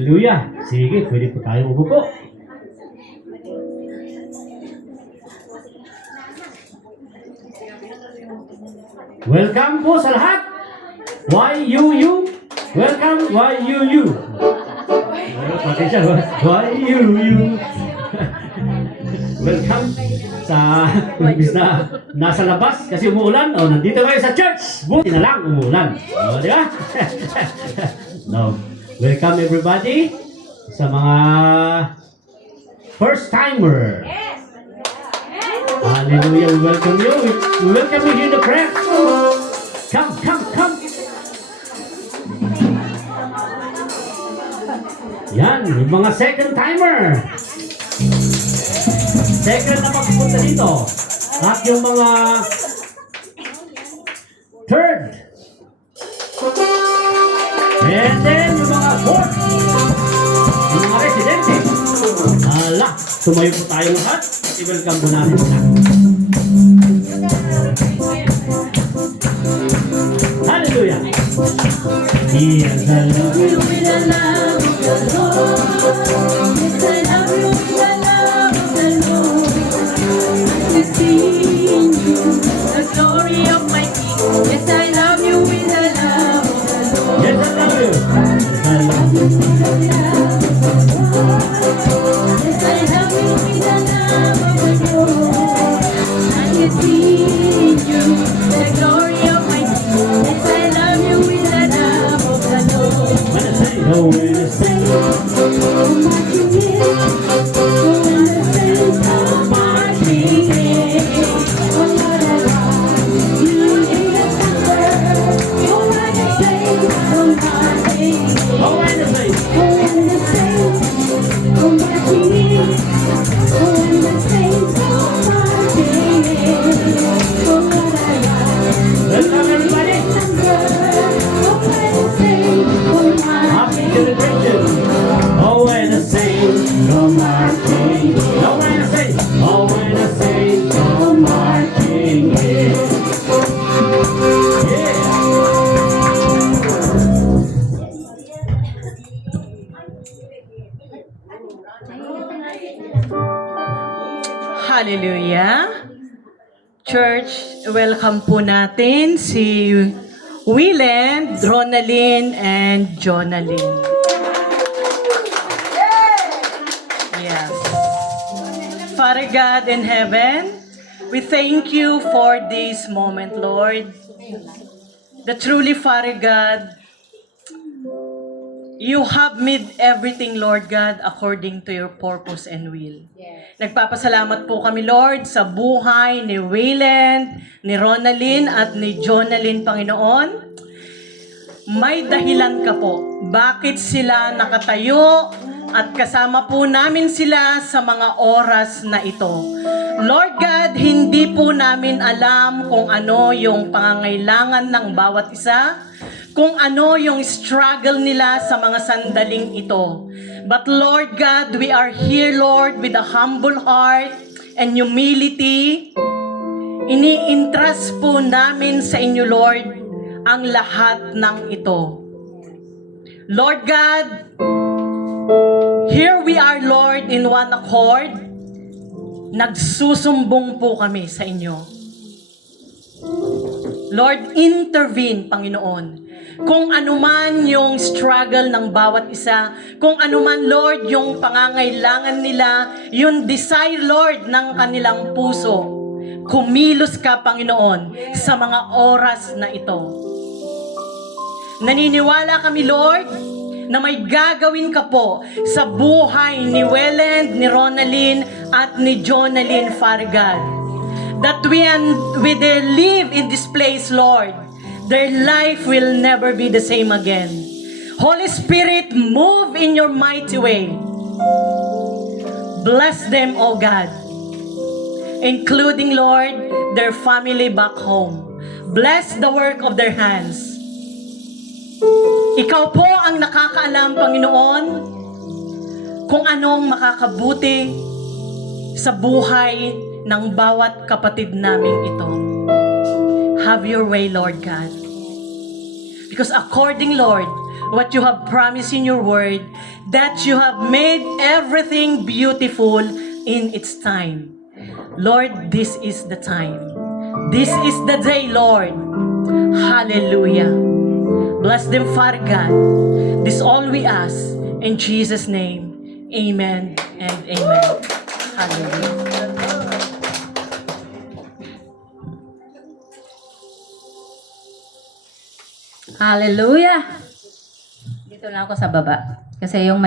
Hallelujah. Sige, pwede po tayo umupo. Welcome po sa lahat. YUU. Welcome YUU. Pati siya, YUU. Welcome sa imbis na nasa labas kasi umuulan. O, nandito kayo sa church. Buti na lang umuulan. O, di ba? No. Welcome everybody sa mga first timer. Hallelujah. We welcome you. We welcome you in the prayer. Come, come, come. Yan, yung mga second timer. Second na magpunta dito. At yung mga third. And then yung mga fourth. Yung mga residente. Hala, tumayo po tayo lahat. At i-welcome po natin sila. Hallelujah. Yes, I love you with the love of the Lord. Yes, I love you with the love of the Lord. I see in you the glory of my King. Yes, I love you with the love of the Lord. Yes, I love you. Yes, I love you with the love of the Lord. Yes, I love you with the love of the Lord. I can see in you the glory of my King. Yes, I love you with the love of the Lord. When I say, oh, when I say, oh, my King is, oh, when I say, oh, my King is, oh, what I love you in the summer. Oh, when I say, oh, my King is, oh, when I say, oh, when I say, oh, my King is, oh, when I say, oh, my King is, oh, what I love. Welcome everybody. Happy celebration. Oh, when I say, oh, my King. Oh, when I say, oh, when I say, oh, my King. Yeah. Hallelujah. Church, welcome po natin si Willen, Ronalyn, and Jonalyn. Yes. Father God in heaven, we thank you for this moment, Lord. The truly, Father God, you have made everything, Lord God, according to your purpose and will. Nagpapasalamat po kami, Lord, sa buhay ni Wayland, ni Ronalyn, at ni Jonalyn, Panginoon. May dahilan ka po. Bakit sila nakatayo at kasama po namin sila sa mga oras na ito. Lord God, hindi po namin alam kung ano yung pangangailangan ng bawat isa, kung ano yung struggle nila sa mga sandaling ito. But Lord God, we are here, Lord, with a humble heart and humility. Ini-entrust po namin sa inyo, Lord, ang lahat ng ito. Lord God, here we are, Lord, in one accord. Nagsusumbong po kami sa inyo. Lord, intervene, Panginoon. Kung anuman yung struggle ng bawat isa, kung anuman, Lord, yung pangangailangan nila, yung desire, Lord, ng kanilang puso, kumilos ka, Panginoon, sa mga oras na ito. Naniniwala kami, Lord, na may gagawin ka po sa buhay ni Welland, ni Ronalyn, at ni Jonalyn, Father God. That when they live in this place, Lord, their life will never be the same again. Holy Spirit, move in your mighty way. Bless them, O God, including, Lord, their family back home. Bless the work of their hands. Ikaw po ang nakakaalam, Panginoon, kung anong makakabuti sa buhay ng bawat kapatid naming ito. Have your way, Lord God. Because according, Lord, what you have promised in your word, that you have made everything beautiful in its time. Lord, this is the time. This is the day, Lord. Hallelujah. Bless them, Father God. This all we ask in Jesus' name. Amen and amen. Hallelujah. Hallelujah! Dito lang ako sa baba. Kasi yung